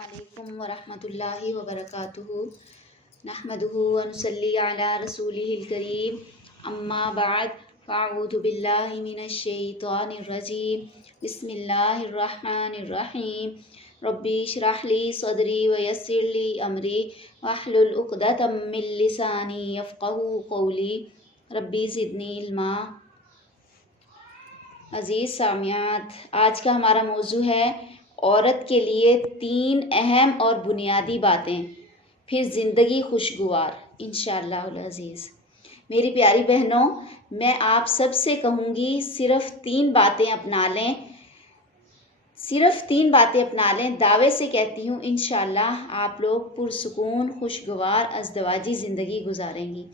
अस्सलामुअलैकुम वरहमतुल्लाहि वबरकातुहू नहमदुहु व नुसल्ली अला रसूलिहिल करीम अम्मा बाद फ़अऊज़ु बिल्लाहि मिनश शैतानिर रजीम बिस्मिल्लाहिर रहमानिर रहीम रब्बी इश्रह ली सदरी व यस्सिर ली अमरी वहलुल उक़दतम मिन लिसानी यफ़क़हू क़ौली रब्बी ज़िदनी इल्मा। अज़ीज़ सामियात, आज का हमारा मौजू है औरत के लिए 3 अहम और बुनियादी बातें, फिर ज़िंदगी खुशगवार इंशाअल्लाह अज़ीज़। मेरी प्यारी बहनों, मैं आप सब से कहूँगी सिर्फ़ 3 बातें अपना लें, सिर्फ़ 3 बातें अपना लें। दावे से कहती हूँ इंशाअल्लाह आप लोग पुरसुकून खुशगवार अज़दवाजी ज़िंदगी गुजारेंगी।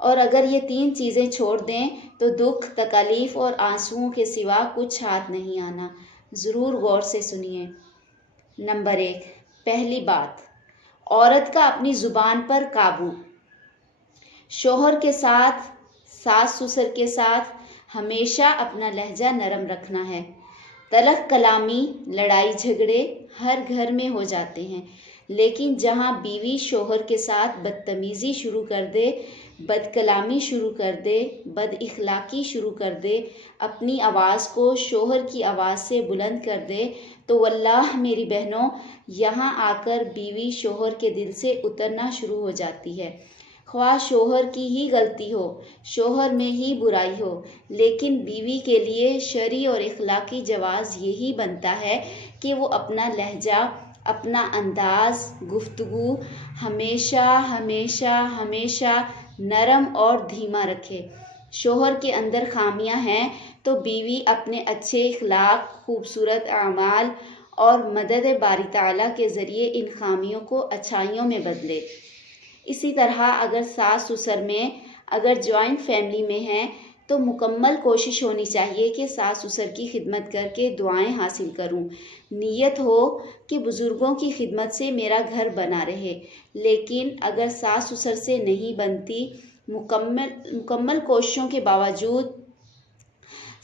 और अगर ये 3 चीज़ें छोड़ दें तो दुख, तकलीफ़ और आंसुओं के सिवा कुछ हाथ नहीं आना। ज़रूर गौर से सुनिए। नंबर 1, पहली बात, औरत का अपनी ज़ुबान पर काबू। शोहर के साथ, सास ससुर के साथ हमेशा अपना लहजा नरम रखना है। तलख़ कलामी, लड़ाई झगड़े हर घर में हो जाते हैं, लेकिन जहाँ बीवी शोहर के साथ बदतमीज़ी शुरू कर दे, बदकलामी शुरू कर दे, बद इखलाकी शुरू कर दे, अपनी आवाज़ को शोहर की आवाज़ से बुलंद कर दे, तो वल्लाह मेरी बहनों, यहाँ आकर बीवी शोहर के दिल से उतरना शुरू हो जाती है। ख्वाह शोहर की ही गलती हो, शोहर में ही बुराई हो, लेकिन बीवी के लिए शरई और इखलाकी जवाज़ यही बनता है कि वो अपना लहजा, अपना अंदाज़ गुफ्तगू हमेशा हमेशा हमेशा नरम और धीमा रखे। शोहर के अंदर खामियां हैं तो बीवी अपने अच्छे इखलाक, खूबसूरत आमाल और मदद बारी ताला के ज़रिए इन खामियों को अच्छाइयों में बदले। इसी तरह अगर सास ससुर में, अगर जॉइंट फैमिली में हैं तो मुकम्मल कोशिश होनी चाहिए कि सास ससुर की खिदमत करके दुआएं हासिल करूं। नीयत हो कि बुज़ुर्गों की खिदमत से मेरा घर बना रहे, लेकिन अगर सास ससुर से नहीं बनती, मुकम्मल कोशिशों के बावजूद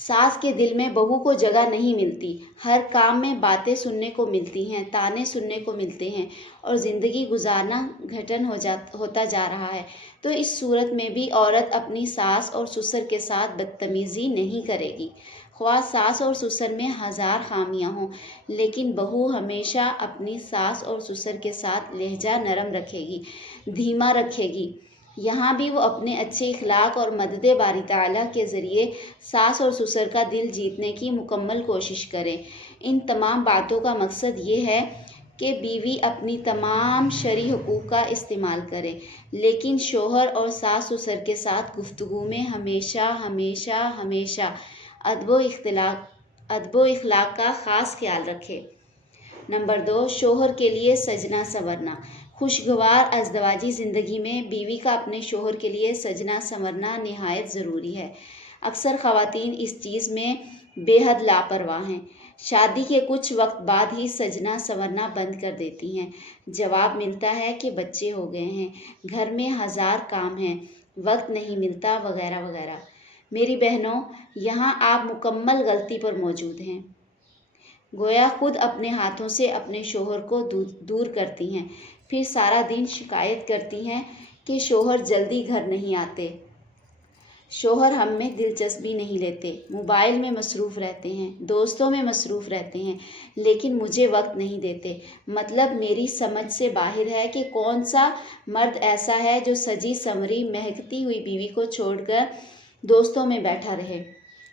सास के दिल में बहू को जगह नहीं मिलती, हर काम में बातें सुनने को मिलती हैं, ताने सुनने को मिलते हैं और ज़िंदगी गुजारना घटन होता जा रहा है, तो इस सूरत में भी औरत अपनी सास और ससुर के साथ बदतमीज़ी नहीं करेगी। ख्वाह सास और ससुर में हज़ार खामियां हों, लेकिन बहू हमेशा अपनी सास और ससुर के साथ लहजा नरम रखेगी, धीमा रखेगी। यहाँ भी वो अपने अच्छे इखलाक और मदद बारी ताला के ज़रिए सास और ससुर का दिल जीतने की मुकम्मल कोशिश करें। इन तमाम बातों का मकसद ये है कि बीवी अपनी तमाम शरई हुकूक का इस्तेमाल करे, लेकिन शोहर और सास ससुर के साथ गुफ्तगू में हमेशा हमेशा हमेशा अदब व इखलाक का ख़ास ख्याल रखे। नंबर 2, शोहर के लिए सजना संवरना। खुशगवार अज़दवाजी ज़िंदगी में बीवी का अपने शोहर के लिए सजना संवरना निहायत ज़रूरी है। अक्सर ख़वातीन इस चीज़ में बेहद लापरवाह हैं। शादी के कुछ वक्त बाद ही सजना संवरना बंद कर देती हैं। जवाब मिलता है कि बच्चे हो गए हैं, घर में हज़ार काम हैं, वक्त नहीं मिलता, वगैरह वगैरह। मेरी बहनों, यहाँ आप मुकम्मल गलती पर मौजूद हैं। गोया खुद अपने हाथों से अपने शोहर को दूर करती हैं, फिर सारा दिन शिकायत करती हैं कि शोहर जल्दी घर नहीं आते, शोहर हम में दिलचस्पी नहीं लेते, मोबाइल में मसरूफ़ रहते हैं, दोस्तों में मसरूफ़ रहते हैं, लेकिन मुझे वक्त नहीं देते। मतलब मेरी समझ से बाहर है कि कौन सा मर्द ऐसा है जो सजी संवरी महकती हुई बीवी को छोड़कर दोस्तों में बैठा रहे।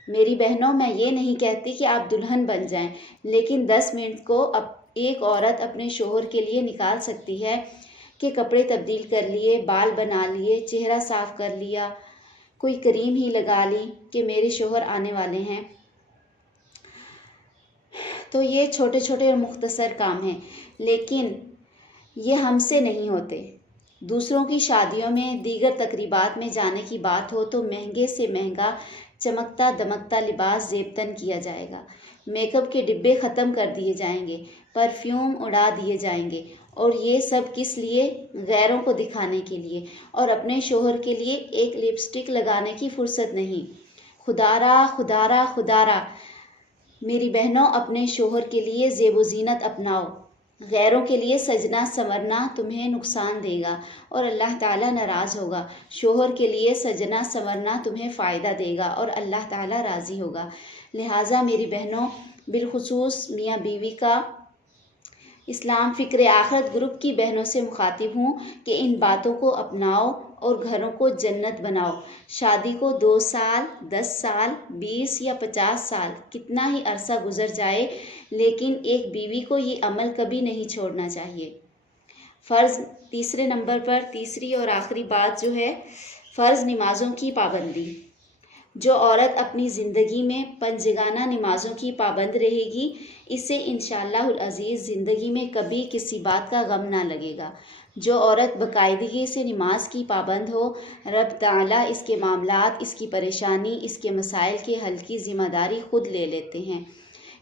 मेरी बहनों, मैं ये नहीं कहती कि आप दुल्हन बन जाएं, लेकिन 10 मिनट को एक औरत अपने शोहर के लिए निकाल सकती है कि कपड़े तब्दील कर लिए, बाल बना लिए, चेहरा साफ़ कर लिया, कोई क्रीम ही लगा ली कि मेरे शोहर आने वाले हैं। तो ये छोटे छोटे और मुख्तसर काम हैं, लेकिन ये हमसे नहीं होते। दूसरों की शादियों में, दीगर तकरीबात में जाने की बात हो तो महंगे से महंगा चमकता दमकता लिबास ज़ेबतन किया जाएगा, मेकअप के डिब्बे ख़त्म कर दिए जाएंगे, परफ्यूम उड़ा दिए जाएंगे, और ये सब किस लिए? गैरों को दिखाने के लिए, और अपने शोहर के लिए एक लिपस्टिक लगाने की फुर्सत नहीं। खुदारा खुदारा खुदारा मेरी बहनों, अपने शोहर के लिए ज़ेब व ज़ीनत अपनाओ, غیروں کے لیے سجنا سنورنا تمہیں نقصان دے گا اور اللہ تعالیٰ ناراض ہوگا، شوہر کے لیے سجنا سنورنا تمہیں فائدہ دے گا اور اللہ تعالیٰ راضی ہوگا۔ لہٰذا میری بہنوں، بالخصوص میاں بیوی کا اسلام فکر آخرت گروپ کی بہنوں سے مخاطب ہوں کہ ان باتوں کو اپناؤ اور گھروں کو جنت بناؤ۔ شادی کو 2 سال، 10 سال، 20 یا 50 سال کتنا ہی عرصہ گزر جائے، لیکن ایک بیوی کو یہ عمل کبھی نہیں چھوڑنا چاہیے۔ فرض، تیسرے نمبر پر تیسری اور آخری بات جو ہے، فرض نمازوں کی پابندی۔ جو عورت اپنی زندگی میں پنجگانہ نمازوں کی پابند رہے گی، اسے انشاءاللہ العزیز زندگی میں کبھی کسی بات کا غم نہ لگے گا۔ جو عورت باقاعدگی سے نماز کی پابند ہو، رب تعالیٰ اس کے معاملات، اس کی پریشانی، اس کے مسائل کے حل کی ذمہ داری خود لے لیتے ہیں۔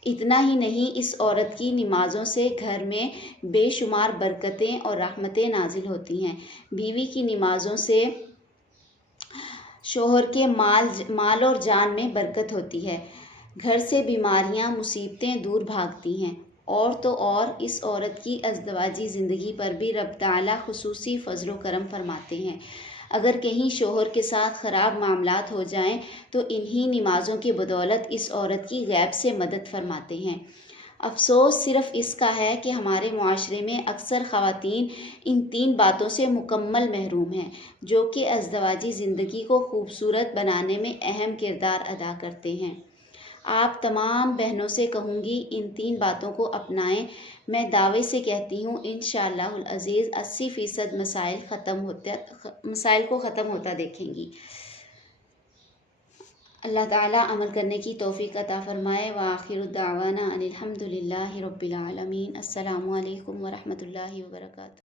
اتنا ہی نہیں، اس عورت کی نمازوں سے گھر میں بے شمار برکتیں اور رحمتیں نازل ہوتی ہیں۔ بیوی کی نمازوں سے شوہر کے مال اور جان میں برکت ہوتی ہے، گھر سے بیماریاں، مصیبتیں دور بھاگتی ہیں، اور تو اور اس عورت کی ازدواجی زندگی پر بھی رب تعالیٰ خصوصی فضل و کرم فرماتے ہیں۔ اگر کہیں شوہر کے ساتھ خراب معاملات ہو جائیں تو انہی نمازوں کی بدولت اس عورت کی غیب سے مدد فرماتے ہیں۔ افسوس صرف اس کا ہے کہ ہمارے معاشرے میں اکثر خواتین ان 3 باتوں سے مکمل محروم ہیں، جو کہ ازدواجی زندگی کو خوبصورت بنانے میں اہم کردار ادا کرتے ہیں۔ آپ تمام بہنوں سے کہوں گی، ان 3 باتوں کو اپنائیں۔ میں دعوے سے کہتی ہوں انشاءاللہ العزیز 80% مسائل کو ختم ہوتا دیکھیں گی۔ اللہ تعالیٰ عمل کرنے کی توفیق عطا فرمائے۔ وآخر دعوانا ان الحمد للہ رب العالمین۔ السلام علیکم ورحمۃ اللہ وبرکاتہ۔